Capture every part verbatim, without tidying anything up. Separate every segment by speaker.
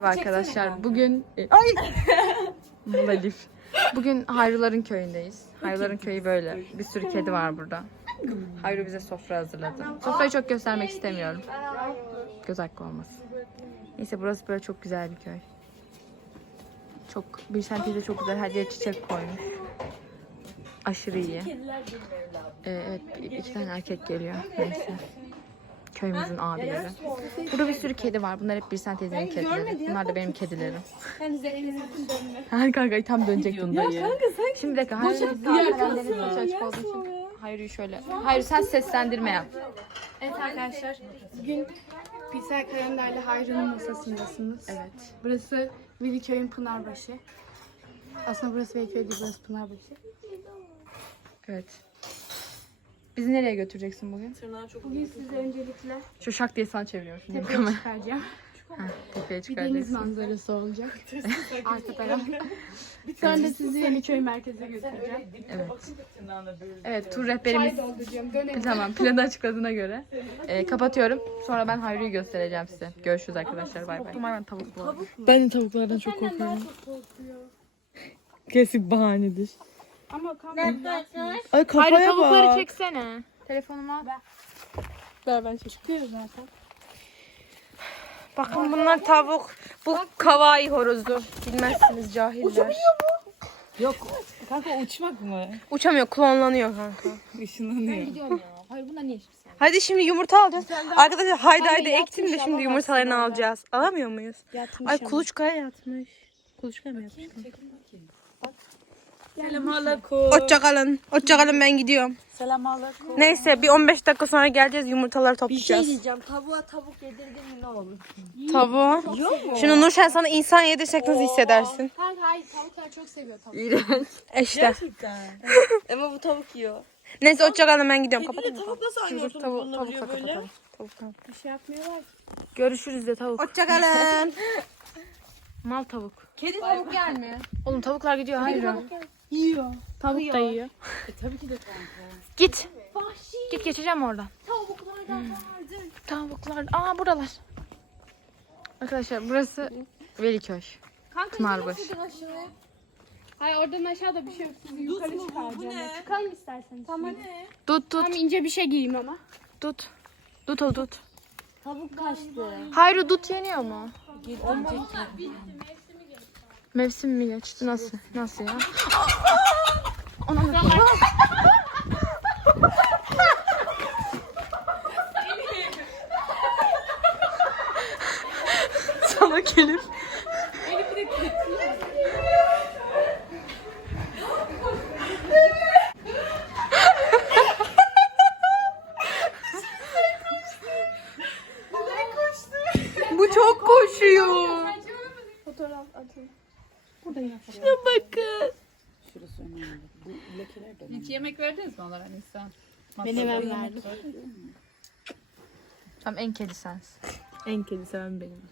Speaker 1: Arkadaşlar bugün ay Elif. Bugün Hayruların köyündeyiz. Hayruların köyü böyle. Bir sürü kedi var burada. Hayru bize sofra hazırladı. Sofrayı çok göstermek istemiyorum. Göz hakkı olmasın. Neyse burası böyle çok güzel bir köy. Çok bir senteze çok güzel her yere çiçek koymuş. Aşırı iyi. Ee, evet iki tane erkek geliyor. Neyse. Köyümüzün abileri. Burada bir sürü kedi var. Bunlar hep bir sen teyzenin kedileri. Bunlar da benim kedilerim. Hayır kanka tam dönecektim dayı. Şimdi bir dakika. Hayır, açık olduğu için. Hayır şöyle. Hayır sen seslendirme yap.
Speaker 2: Evet arkadaşlar. Bugün Bilsel Kalender'le Hayru'nun masasındasınız.
Speaker 1: Evet.
Speaker 2: Burası Veliköy'ün Pınarbaşı. Aslında burası Veliköy değil, burası Pınarbaşı.
Speaker 1: Evet. Bizi nereye götüreceksin bugün?
Speaker 2: Bugün size öncelikle
Speaker 1: Şu şak diye sana çeviriyorum şimdi
Speaker 2: tepeye
Speaker 1: kamera.
Speaker 2: çıkaracağım.
Speaker 1: Ha, tepeye
Speaker 2: Bir deniz
Speaker 1: çıkaracaksın.
Speaker 2: manzarası olacak. Arka taraf. Sonra da sizi Veliköy merkeze götüreceğim.
Speaker 1: Evet. Evet tur rehberimiz.
Speaker 2: Çay dolduracağım. Dönelim.
Speaker 1: Tamam planı açıkladığına göre. Ee, kapatıyorum. Sonra ben Hayru'yu göstereceğim size. Görüşürüz arkadaşlar. Bay bay. Ben tavuklu.
Speaker 3: Ben de tavuklardan çok korkuyorum. Kesin bahanedir.
Speaker 2: Ama kamera
Speaker 3: Ay kafaya bak.
Speaker 1: çeksene. Telefonumu al.
Speaker 3: Ver ben çekeyim.
Speaker 2: çıkıyor zaten.
Speaker 1: Bakın bunlar tavuk. Bu kavai horozu. Bilmezsiniz cahiller.
Speaker 3: Yok. Kanka uçmak mı?
Speaker 1: Uçamıyor, klonlanıyor kanka.
Speaker 3: Işınlanıyor.
Speaker 2: Hayır bunlar niye şimdi?
Speaker 1: Hadi şimdi yumurta alacağız. Arkadaşlar haydi haydi ektim de şimdi yumurtalarını alacağız. Alamıyor muyuz? Ay kuluçkaya yatmış. Kuluçkaya mı yatmış?
Speaker 3: Selam aleyküm.
Speaker 1: Hoşça kalın. Hoşça kalın ben gidiyorum.
Speaker 3: Selam aleyküm.
Speaker 1: Neyse bir on beş dakika sonra geleceğiz yumurtaları
Speaker 3: Bir şey
Speaker 1: toplayacağız.
Speaker 3: diyeceğim. Tavuğa tavuk yedirdin mi ne olur?
Speaker 1: Tavuğu. Şimdi Nurşen sana insan yedirsek nasıl hissedersin?
Speaker 2: Hayır hayır tavuklar çok seviyor tavuk.
Speaker 3: İğrenç.
Speaker 1: İşte.
Speaker 3: Gerçekten. Ama bu tavuk yiyor.
Speaker 1: Neyse hoşça kalın ben gidiyorum.
Speaker 3: Kediyle
Speaker 1: Kapatın.
Speaker 3: tavuk nasıl aynı
Speaker 1: Dur,
Speaker 3: ortamda
Speaker 1: tavuk,
Speaker 3: bulunabiliyor
Speaker 1: tavukla
Speaker 3: böyle?
Speaker 1: kapatalım. Tavukla.
Speaker 2: Bir şey yapmıyorlar ki.
Speaker 1: Görüşürüz de tavuk. Hoşça kalın. Mal tavuk.
Speaker 3: Kedi
Speaker 2: Tavuk gelmiyor.
Speaker 1: Oğlum tavuklar gidiyor. Hayır.
Speaker 2: Yiyor. Tavuk da yiyor.
Speaker 3: E, tabii ki de kanka.
Speaker 1: Git. Git geçeceğim oradan.
Speaker 2: Tavuklardan vardı.
Speaker 1: Tavuklar. Aa buradalar. Arkadaşlar burası Veliköy.
Speaker 2: Kanka
Speaker 1: Pınarbaşı.
Speaker 2: şuradan aşağıya. Hayır oradan aşağıda bir şey yok. Sizi yukarı çıkaracağım. Çıkalım isterseniz. Tamam.
Speaker 1: Tut tut
Speaker 2: Tam ince bir şey giyeyim ama.
Speaker 1: tut. Tut o tut.
Speaker 3: Tavuk kaçtı.
Speaker 1: Hayır dut yeniyor mu? Mevsim mi geçti? Nasıl? Nasıl ya? Ona Sana gelir. Bu çok koşuyor.
Speaker 2: Fotoğraf atın.
Speaker 1: Bakın.
Speaker 3: Hiç yemek verdiniz mi onlara Nisan?
Speaker 2: Ben hemen verdim.
Speaker 1: Tamam en kedi sensin.
Speaker 3: En kedi seven benim.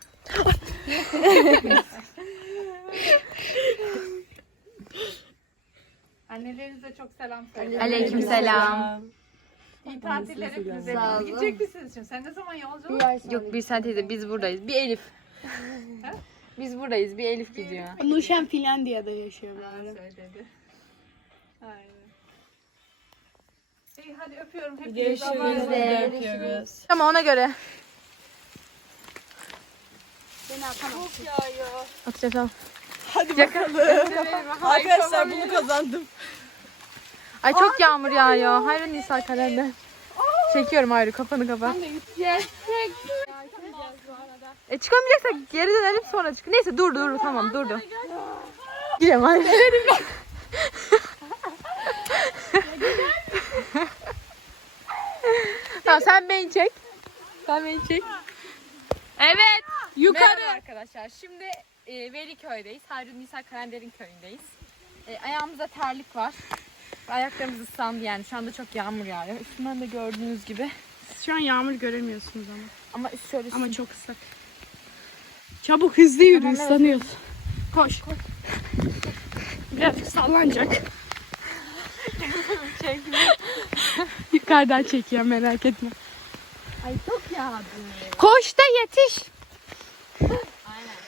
Speaker 4: Annelerinize çok selam söyleyin.
Speaker 1: Aleykümselam.
Speaker 4: İyi tatiller hepinize. Gidecek misiniz şimdi? Sen ne zaman yolculuk?
Speaker 1: Yok bir sen teyze biz buradayız. Bir Elif. Biz buradayız. Bir Elif gidiyor.
Speaker 2: Nuşen Finlandiya'da yaşıyor böyle.
Speaker 4: Söyledi. Aynen. İyi hadi öpüyorum hepinizi. Allah'a
Speaker 3: Görüşürüz.
Speaker 4: emanet.
Speaker 3: Öpüyoruz.
Speaker 1: Ama ona göre.
Speaker 2: Beni atamam.
Speaker 1: Atacağız al.
Speaker 3: Hadi bakalım. Arkadaşlar bunu kazandım.
Speaker 1: Ay çok yağmur yağıyor. Hayır Nisa kalender. Çekiyorum Hayri kafanı kapat. E çıkamayacaksak geri dönelim sonra çık. Neyse dur dur tamam durdu. Gidelim Hayri. Tamam sen beni çek. Sen beni çek. Evet. Yukarı. Merhaba arkadaşlar. Şimdi e, Veliköy'deyiz. Hayri Nisa Kalender'in köyündeyiz. E, ayağımızda terlik var. Ayaklarımız ıslandı yani. Şu anda çok yağmur yağıyor. Üstümden de gördüğünüz gibi.
Speaker 2: Şu an yağmur göremiyorsunuz ama.
Speaker 1: Ama üst şöyle
Speaker 2: Ama çok ıslak. Çabuk hızlı yürü,
Speaker 1: Tamam, evet.
Speaker 2: ıslanıyorsun. Koş. Birazcık sallanacak. Yukarıdan çekiyor merak etme.
Speaker 1: Ay çok yağdı.
Speaker 2: Koş da yetiş.
Speaker 1: Aynen.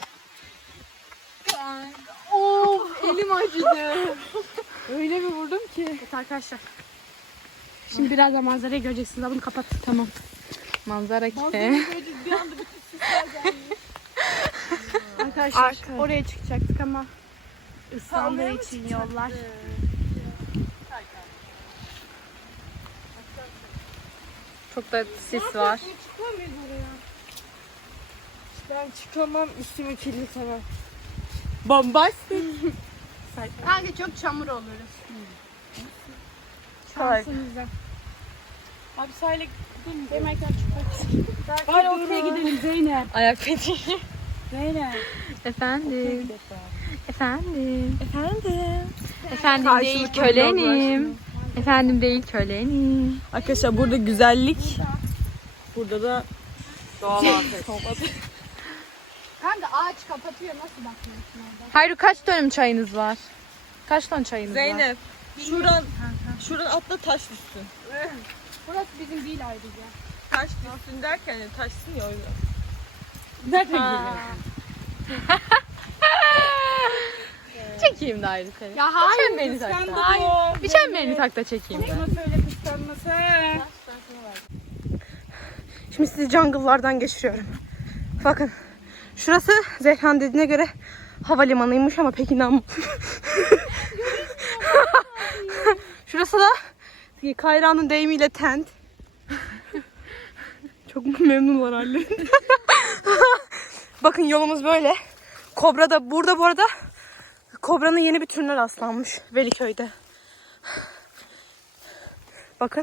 Speaker 3: Elim acıdı. Öyle bir vurdum ki.
Speaker 2: Evet arkadaşlar. Şimdi biraz da manzarayı göreceksiniz. Bunu kapat. Tamam.
Speaker 1: Manzara ki.
Speaker 3: Bir anda bütün sisler geldi.
Speaker 2: Arkadaşlar
Speaker 1: Arka.
Speaker 2: oraya çıkacaktık ama ıslandığı için yollar.
Speaker 1: Çok da sis var.
Speaker 3: Ben çıkamam, üstümü kirletemem. Bombastik.
Speaker 2: Kanka çok çamur oluruz.
Speaker 3: Salak.
Speaker 2: Şansınıza.
Speaker 3: Abi sahile
Speaker 2: Yemekten çıkmak.
Speaker 3: bari ortaya gidelim Zeynep.
Speaker 1: Ayak fetişi.
Speaker 3: Zeynep.
Speaker 1: Efendim. Efendim.
Speaker 3: Efendim.
Speaker 1: Efendim değil
Speaker 3: Karşılıklı
Speaker 1: kölenim. Efendim değil kölenim.
Speaker 3: Arkadaşlar burada güzellik. Burada da doğal afet.
Speaker 2: Kanka ağaç kapatıyor. Nasıl bakmıyorsun orada?
Speaker 1: Hayır kaç dönüm çayınız var? Kaç ton çayınız var?
Speaker 3: Zeynep. Şuradan, şuradan atla taş düşsün.
Speaker 2: Burası bizim değil ayrıca.
Speaker 3: Taş düşsün derken yani taşsın ya o yüzden. Nereden geliyor?
Speaker 1: Çekeyim de ayrı seni.
Speaker 2: Ya hayır.
Speaker 1: Çemberini tak da.
Speaker 3: Hayır.
Speaker 1: Bir çemberini tak da çekeyim de.
Speaker 3: Söyle kıskanması.
Speaker 5: Şimdi sizi jungle'lardan geçiriyorum. Bakın. Şurası Zehran dediğine göre havalimanıymış ama pek inanmam. Şurası da Kayra'nın deyimiyle tent. Çok memnunlar hallerinden. Bakın yolumuz böyle. Kobra da burada bu arada. Kobra'nın yeni bir türüne rastlanmış Veliköy'de. Bakın.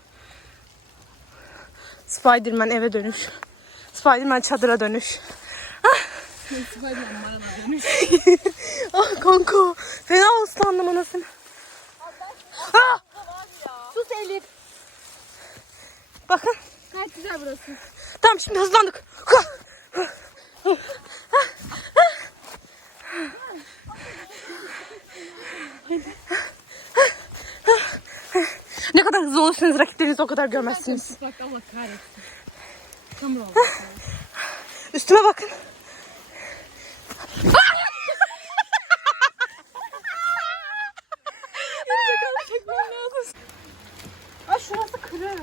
Speaker 5: Spiderman eve dönüş. Spiderman çadıra dönüş.
Speaker 3: Spiderman bana dönüş.
Speaker 5: Ah kanka. Fena ıslandım anasını. Ah! Sus Elif. Bakın.
Speaker 2: Gayet güzel burası.
Speaker 5: Tamam şimdi hızlandık. Ne kadar hızlı olursanız rakiplerinizi o kadar görmezsiniz.
Speaker 2: Bak Allah kahretsin. Çamur oldu.
Speaker 5: Üstüme bakın.
Speaker 2: Ay şurası kırık.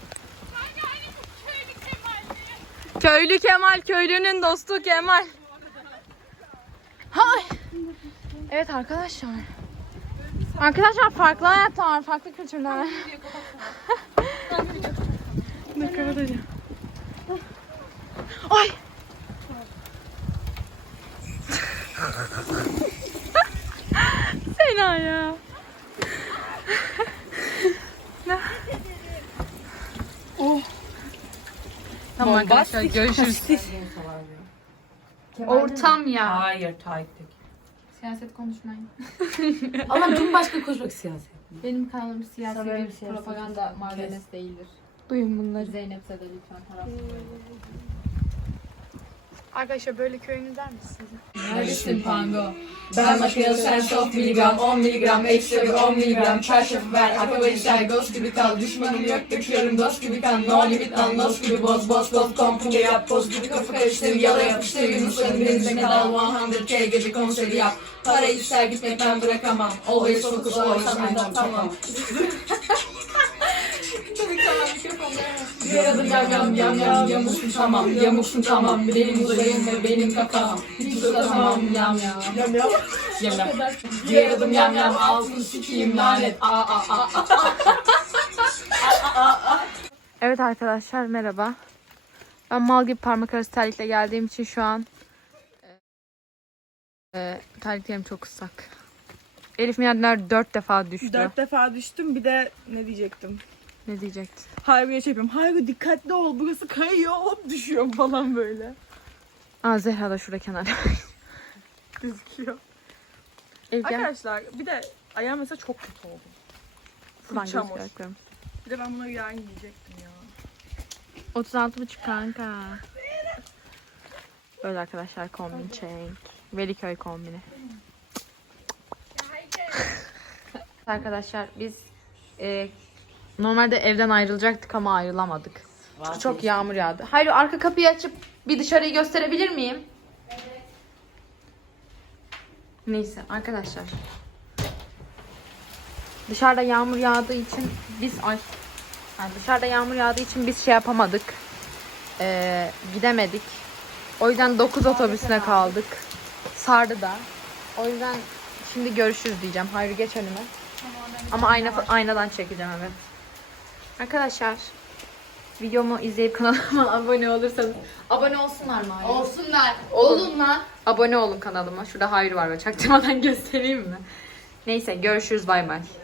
Speaker 1: Köylü Kemal, köylünün dostu Kemal. Hay. Evet arkadaşlar. Arkadaşlar farklı hayatlar, farklı kültürler. Ne kapatacağım. Ay. Sena ya. Oh. Tamam arkadaşlar görüşürüz. Ortam ya.
Speaker 4: Hayır taktik.
Speaker 1: Siyaset konuşmayın.
Speaker 4: Ama Cumhurbaşkanı konuşmak siyaset.
Speaker 1: Benim kanalım siyasi
Speaker 4: Sana
Speaker 1: bir
Speaker 4: bir siyasi
Speaker 1: propaganda malzemesi değildir.
Speaker 5: Duyun bunları.
Speaker 1: Zeynep'se de lütfen taraf.
Speaker 2: Arkadaşlar böyle köyünüz der misiniz?
Speaker 1: Neredesin Pango?
Speaker 6: Ben makineli sen of miligram, on miligram, ekstra bir on miligram. Çarşafı ver, arkadaşlar ghost gibi kal. Düşmanım yok, döküyorum dost gibi kan. No limit lan, nos gibi boz, boz, boz. Kompunge yap, boz gibi kafa karıştır. Yala yapıştır, Yunusların denizine kadar yüz K gece konseri yap. Para ister gitmek ben bırakamam. Always focus, always on tamam. Bir adım yam yam yam yam yamuksun tamam yamuksun tamam benim uzayım ve benim kafam hiç uzatamam yam yam yam yam yam yam bir adım yam yam altın sikiyim lanet a a a a.
Speaker 1: Evet arkadaşlar merhaba. Ben mal gibi parmak arası terlikle geldiğim için şu an e, terliklerim çok ıslak. Elif Miyaller dört defa düştü.
Speaker 3: Dört defa düştüm bir de ne diyecektim?
Speaker 1: Ne diyecektin?
Speaker 3: Harbiye çekiyorum. Harbi dikkatli ol. Burası kayıyor. Hop düşüyor falan böyle.
Speaker 1: Aa Zehra da şurada kenara.
Speaker 3: Gözüküyor.
Speaker 1: Elif gel.
Speaker 3: Arkadaşlar bir de ayağım mesela çok kötü oldu.
Speaker 1: Buradan
Speaker 3: çamur.
Speaker 1: gözüküyor ayaklarım.
Speaker 3: Bir de ben bunları yarın giyecektim ya.
Speaker 1: otuz altı buçuk kanka. Böyle arkadaşlar kombin change. Veliköy kombini. Arkadaşlar biz e, normalde evden ayrılacaktık ama ayrılamadık. Çünkü çok yağmur yağdı. Hayır arka kapıyı açıp bir dışarıyı gösterebilir miyim? Evet. Neyse arkadaşlar. Dışarıda yağmur yağdığı için biz ay yani dışarıda yağmur yağdığı için biz şey yapamadık. Ee, gidemedik. O yüzden dokuz otobüsüne kaldık. Sardı da. O yüzden şimdi görüşürüz diyeceğim. Hayır geç önüme. Ama ayna, aynadan çekeceğim evet. Arkadaşlar videomu izleyip kanalıma abone olursanız abone olsunlar mı? Hayır?
Speaker 2: Olsunlar.
Speaker 1: Olun.
Speaker 2: Olunlar.
Speaker 1: Abone olun kanalıma. Şurada hayır var ve çaktırmadan göstereyim mi? Neyse görüşürüz bay bay.